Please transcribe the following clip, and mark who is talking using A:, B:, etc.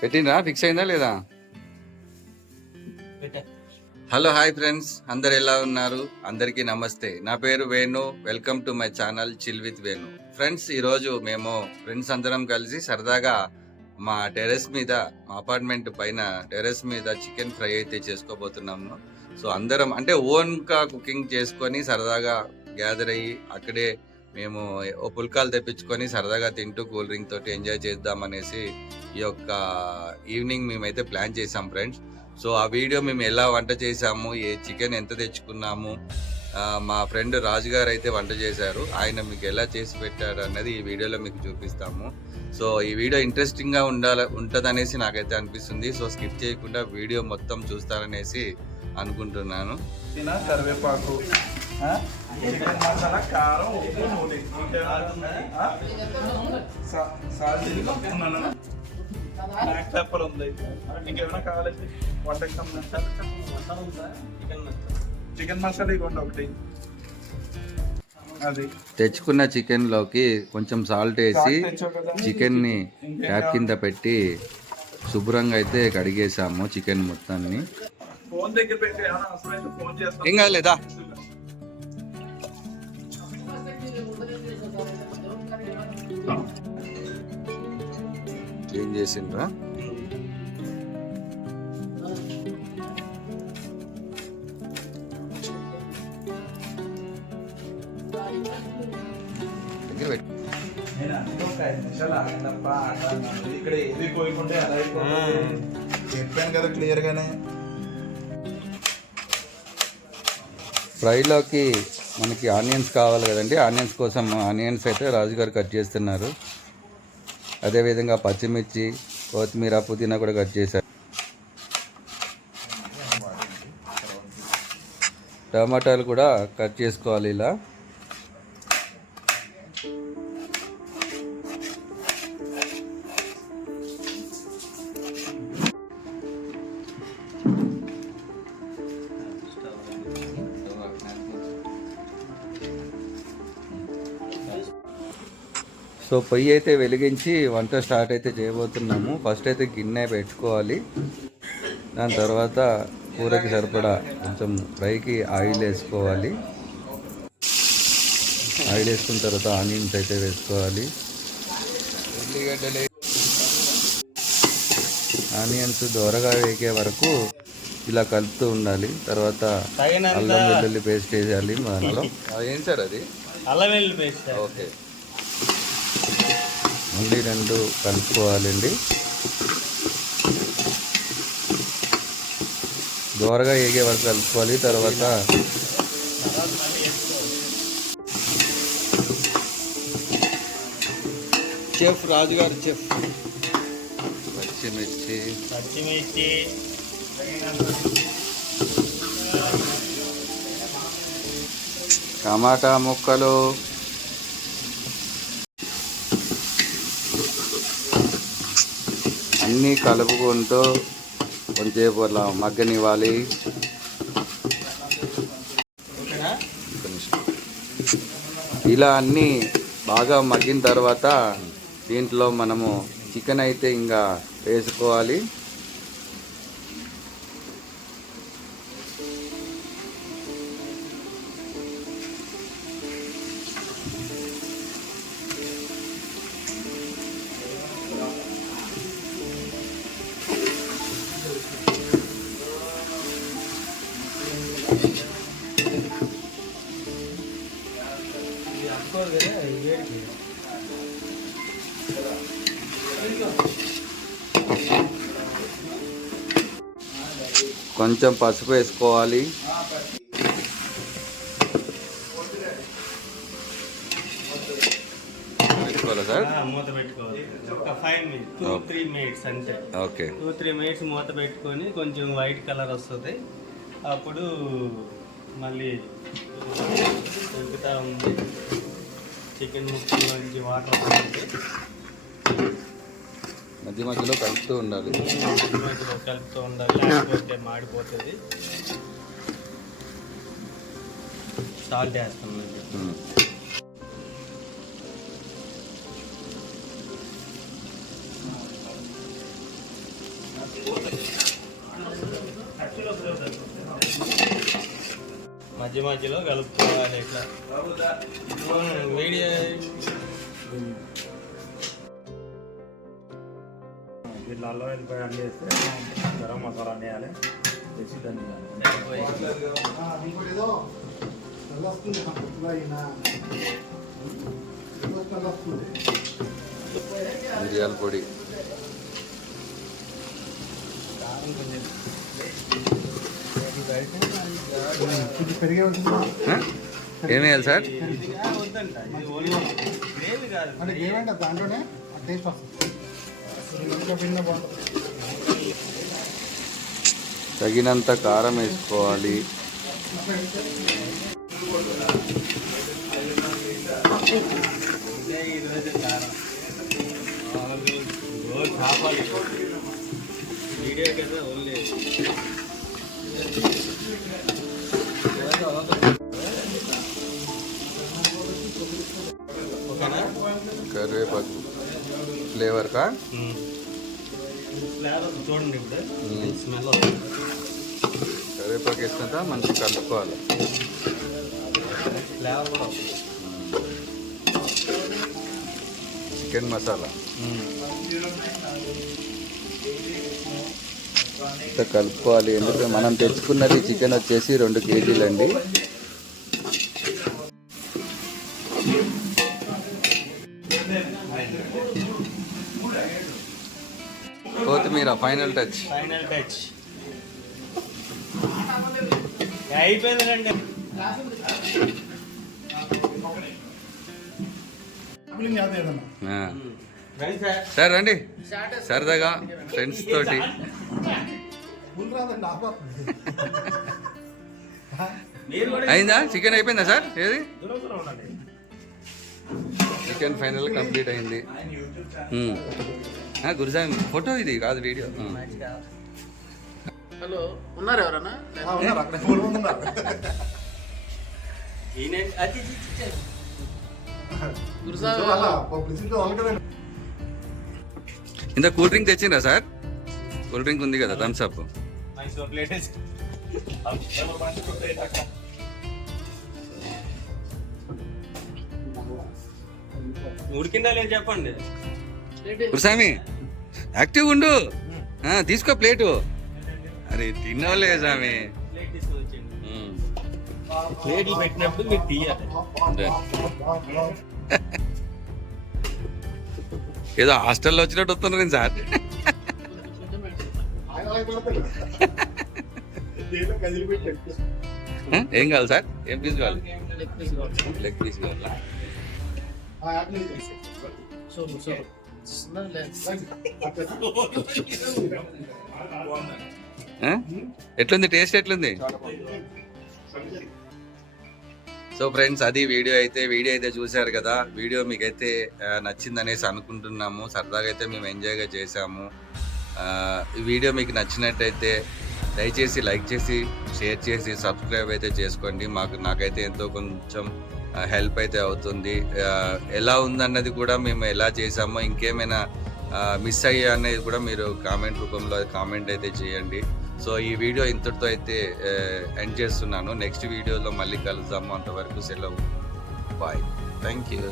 A: పెట్టిండ్రా? Fix అయిందా లేదా? Hello hi friends. అందరు ఎలా ఉన్నారు? అందరికీ నమస్తే. నా పేరు Venu. Welcome to my channel chill with Venu. Friends ఈరోజు మేము ఫ్రెండ్స్ అందరం కలిసి సరదాగా మా టెర్రస్ మీద మా అపార్ట్మెంట్ పైన టెర్రస్ మీద చికెన్ ఫ్రై అయితే చేసుకోబోతున్నాము. సో అందరం అంటే ఓన్గా కుకింగ్ చేసుకొని సరదాగా గ్యాదర్ అయ్యి అక్కడే మేము ఓ పుల్కాలు తెప్పించుకొని సరదాగా తింటూ కూల్ డ్రింక్ తోటి ఎంజాయ్ చేద్దాం అనేసి ఈ యొక్క ఈవినింగ్ మేమైతే ప్లాన్ చేసాం ఫ్రెండ్స్. సో ఆ వీడియో మేము ఎలా వంట చేసాము ఏ చికెన్ ఎంత తెచ్చుకున్నాము మా ఫ్రెండ్ రాజు గారు అయితే వంట చేశారు. ఆయన మీకు ఎలా చేసి పెట్టారు అన్నది ఈ వీడియోలో మీకు చూపిస్తాము. సో ఈ వీడియో ఇంట్రెస్టింగ్గా ఉండాల ఉంటుందనేసి నాకైతే అనిపిస్తుంది. సో స్కిప్ చేయకుండా వీడియో మొత్తం చూస్తారనేసి అనుకుంటున్నాను.
B: కరివేపాకు చికెన్ మసాలా కారం ఉప్పు నూనె ఆ? సా- సాల్ట్ ఇది ఉన్నాను. బ్లాక్ పెప్పర్ ఉంది ఇంకేమైనా కావాలండి వంటకి సంబంధించి చికెన్ మసాలా ఇవ్వండి ఒకటి అది
A: తెచ్చుకున్న చికెన్లోకి కొంచెం సాల్ట్ వేసి?
B: చికెన్ని
A: ట్యాప్ కింద పెట్టి శుభ్రంగా అయితే కడిగేసాము చికెన్ మొత్తాన్ని
B: ఫోన్ దగ్గర పెట్టి
A: ఏం కాలేదా
B: ఆట అన్నాను. ఇక్కడ ఏది పోయకుంటే అలా అయిపోతుంది. చెప్పాను కదా క్లియర్ గానే.
A: ఫ్రైలోకి మనకి ఆనియన్స్ కావాలి కదండి. ఆనియన్స్ కోసం ఆనియన్స్ అయితే రాజుగారు కట్ చేస్తున్నారు. అదేవిధంగా పచ్చిమిర్చి కొత్తిమీర పుదీనా కూడా కట్ చేశారు. టమాటాలు కూడా కట్ చేసుకోవాలి ఇలా. సో పొయ్యి అయితే వెలిగించి వంట స్టార్ట్ అయితే చేయబోతున్నాము. ఫస్ట్ అయితే గిన్నె పెట్టుకోవాలి. దాని తర్వాత కూరకి సరిపడా కొంచెం ఫ్రైకి ఆయిల్ వేసుకోవాలి. ఆయిల్ వేసుకున్న తర్వాత ఆనియన్స్ అయితే వేసుకోవాలి. ఆనియన్స్ దోరగా వేగే వరకు ఇలా కలుపుతూ ఉండాలి. తర్వాత అల్లం వెల్లుల్లి పేస్ట్ వేసేయాలి దాంట్లో ఏం సార్ అది?
C: అల్లం వెల్లుల్లి పేస్ట్
A: ఓకే. మళ్ళీ రెండు కలుపుకోవాలండి. దోరగా ఏగే వరకు కలుపుకోవాలి తర్వాత చెఫ్ రాజుగారు చెఫ్. పచ్చిమిర్చి.
C: పచ్చిమిర్చి.
A: టమాటా ముక్కలు. అన్నీ కలుపుకుంటూ కొంచెంసేపు అలా మగ్గనివ్వాలి. ఇలా అన్నీ బాగా మగ్గిన తర్వాత దీంట్లో మనము చికెన్ అయితే ఇంకా వేసుకోవాలి. కొంచెం పసుపు వేసుకోవాలి. పెట్టుకోవాలా సార్?
C: మూత పెట్టుకోవాలి. ఒక five minutes two three minutes అంతే.
A: ఓకే.
C: టూ త్రీ మినిట్స్ మూత పెట్టుకొని కొంచెం వైట్ కలర్ వస్తుంది. అప్పుడు మళ్ళీ ఉడుకుతా ఉంది. చికెన్ ముక్కలోంచి వాటర్
A: మధ్య మధ్యలో కలుపుతూ ఉండాలి.
C: మధ్య మధ్యలో కలుపుతూ ఉండాలి. లేకపోతే మాడిపోతుంది. సాల్ట్ వేస్తామండి
A: Thank
C: మధ్య మధ్యలో కలుపుకోవాలి ఇట్లా. వీడియో
D: అల్లం వెల్లిపాయ అన్నీ వేస్తే గరం మసాలా అన్నీ వేయాలి. వేసి దాన్ని
A: మిరియాల పొడి.
B: పెరిగే
A: ఏం
B: భిన్న సార్?
A: తగినంత కారం వేసుకోవాలి.
C: వీడియో కదా ఓన్లీ
A: ఫ్లేవర్ కా
C: చూడండి స్మెల్
A: కరివేపాకు వేసినాక మంచిగా కలుపుకోవాలి.
C: ఫ్లేవర్ కూడా
A: చికెన్ మసాలా. ఇంత కలుపుకోవాలి. ఎందుకంటే మనం తెచ్చుకున్నది చికెన్ వచ్చేసి రెండు కేజీలు అండి కొత్తిమీర ఫైనల్ టచ్.
C: Final touch. అయిపోయిందండి
A: ఆ.
C: రండి సార్
A: రండి. సరదాగా ఫ్రెండ్స్ తోటి. అయిందా? చికెన్ అయిపోయిందా సార్? ఏది? చికెన్ ఫైనల్ కంప్లీట్ అయింది. గురుజామి ఫోటో ఇది కాదు వీడియో.
B: హలో ఉన్నారు ఎవరన్నా?
A: ఇంత కూల్ డ్రింక్ తెచ్చిండ్రా సార్? కూల్ డ్రింక్ ఉంది కదా థమ్స్ అప్.
C: ఉడికిందా లేదు చెప్పండి
A: గురుస్వామి యాక్టివ్ ఉండు. ఆ, తీసుకో ప్లేటు. అరే తిన్నోలే స్వామి.
C: ప్లేట్లు పెట్టినప్పుడు మీరు తీయాలి.
A: ఏదో హాస్టల్లో వచ్చినట్టు వస్తున్నారు సార్. ఏం కావాలి సార్? ఏం పీస్ కావాలి. లెగ్ పీస్ కావాలా? ఎట్లుంది టేస్ట్ ఎట్లుంది సో ఫ్రెండ్స్ అది వీడియో అయితే వీడియో అయితే చూశారు కదా వీడియో మీకైతే నచ్చిందనేసి అనుకుంటున్నాము సరదాగా అయితే మేము ఎంజాయ్గా చేసాము ఈ వీడియో మీకు నచ్చినట్టయితే దయచేసి లైక్ చేసి షేర్ చేసి సబ్స్క్రైబ్ అయితే చేసుకోండి మాకు నాకైతే ఎంతో కొంచెం హెల్ప్ అయితే అవుతుంది. ఎలా ఉందన్నది కూడా మేము ఎలా చేసామో ఇంకేమైనా మిస్ అయ్యా అనేది కూడా మీరు కామెంట్ రూపంలో కామెంట్ అయితే చేయండి. సో ఈ వీడియో ఇంతటితో అయితే ఎండ్ చేస్తున్నాను. నెక్స్ట్ వీడియోలో మళ్ళీ కలుద్దాము. అంతవరకు సెలవు. Bye thank you